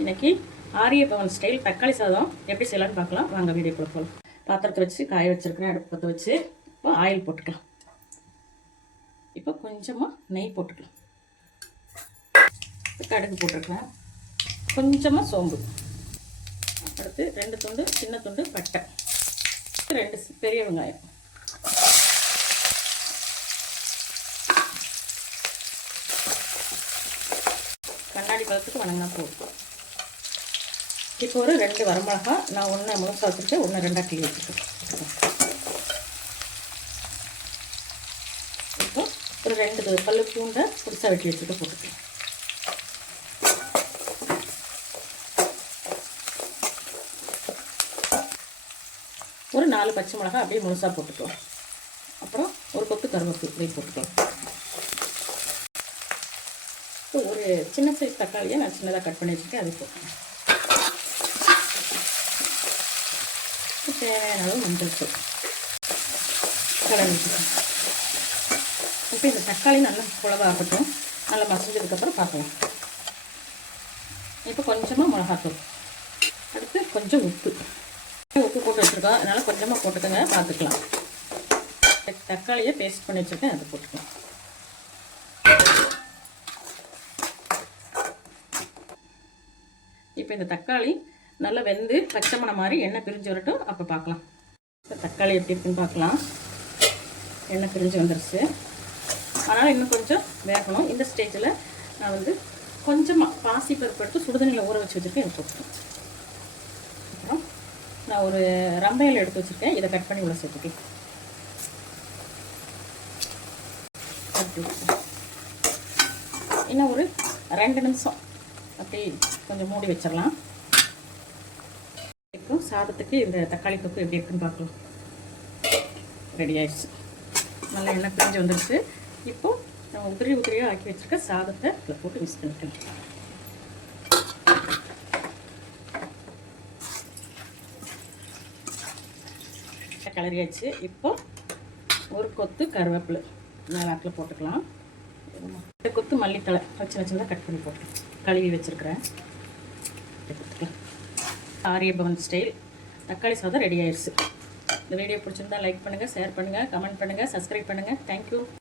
இன்றைக்கி ஆரிய பவன் ஸ்டைல் தக்காளி சாதம் எப்படி செய்யலான்னு பார்க்கலாம். வாங்க வீடியோக்குள்ள போகலாம். பாத்திரத்தை வச்சு காய வச்சுருக்கிறேன். அடுப்பு பற்ற வச்சு இப்போ ஆயில் போட்டுக்கலாம். இப்போ கொஞ்சமாக நெய் போட்டுக்கலாம். கடுகு போட்டிருக்கிறேன். கொஞ்சமாக சோம்பு, அடுத்து 2 துண்டு சின்ன துண்டு பட்டை, 2 பெரிய வெங்காயம், கண்ணாடி பழத்துக்கு வணங்கினா போதும். இப்போ ஒரு 2 வரமிளகா நான் ஒன்று முழுசாக வச்சுருக்கேன், ஒன்று 2 கிள்ளி வச்சுருக்கேன். இப்போ ஒரு 2 பல்லு பூண்டை புதுசாக வெட்டி வச்சுட்டு போட்டுக்கலாம். ஒரு 4 பச்சை மிளகா அப்படியே முழுசாக போட்டுக்கலாம். அப்புறம் ஒரு கொத்து கருவேப்பிலை போட்டுக்கலாம். இப்போ ஒரு சின்ன சைஸ் தக்காளியை நான் சின்னதாக கட் பண்ணி வச்சுருக்கேன், அது போட்டுக்கலாம். தேவையான அளவு மஞ்சள் தூள் கலந்து வச்சுக்கலாம். இப்போ இந்த தக்காளி நல்லா குழவாகட்டும். நல்லா மசிஞ்சதுக்கப்புறம் பார்க்கலாம். இப்போ கொஞ்சமாக மிளகாத்தூள், அடுத்து கொஞ்சம் உப்பு போட்டு வச்சுருக்கோம், அதனால் கொஞ்சமாக போட்டுக்கோங்க, பார்த்துக்கலாம். தக்காளியை பேஸ்ட் பண்ணி வச்சுருக்கேன், அதை போட்டுக்கலாம். இப்போ இந்த தக்காளி நல்லா வெந்து பச்சை மணம் மாதிரி எண்ணெய் பிரிஞ்சு வரட்டும், அப்போ பார்க்கலாம். இப்போ தக்காளி எப்படி இருக்குன்னு பார்க்கலாம். எண்ணெய் பிரிஞ்சு வந்துடுச்சு, அதனால் இன்னும் கொஞ்சம் வேகணும். இந்த ஸ்டேஜில் நான் கொஞ்சமாக பாசி பருப்பு எடுத்து சுடுதண்ணியில் ஊற வச்சு வச்சுருக்கேன், இதை போட்டுக்கேன். அப்புறம் நான் ஒரு ரம்பையில் எடுத்து வச்சுருக்கேன், இதை கட் பண்ணி உள்ள சேர்த்துக்கேன். இன்னும் ஒரு 2 நிமிஷம் அப்படி கொஞ்சம் மூடி வச்சிடலாம். இப்போ சாதத்துக்கு இந்த தக்காளி தொக்கு எப்படி இருக்குன்னு பார்க்கலாம். ரெடி ஆயிடுச்சு, நல்லா எண்ணெய் பிரிஞ்சு வந்துடுச்சு. இப்போது நான் உதிரியாக ஆக்கி வச்சுருக்க சாதத்தை இதில் போட்டு மிக்ஸ் பண்ணிக்கலாம். கிளறியாச்சு. இப்போ ஒரு கொத்து கருவேப்பிலை மேலாக்கில் போட்டுக்கலாம். 2 கொத்து மல்லித்தலை சின்ன சின்னதாக கட் பண்ணி போட்டுக்கலாம். கழுவி வச்சுருக்கிறேன். ஆரிய பவன் ஸ்டைல் தக்காளி சாதம் ரெடி ஆயிடுச்சு. இந்த வீடியோ பிடிச்சிருந்தா லைக் பண்ணுங்கள், ஷேர் பண்ணுங்கள், கமெண்ட் பண்ணுங்கள், சப்ஸ்கிரைப் பண்ணுங்கள். தேங்க்யூ.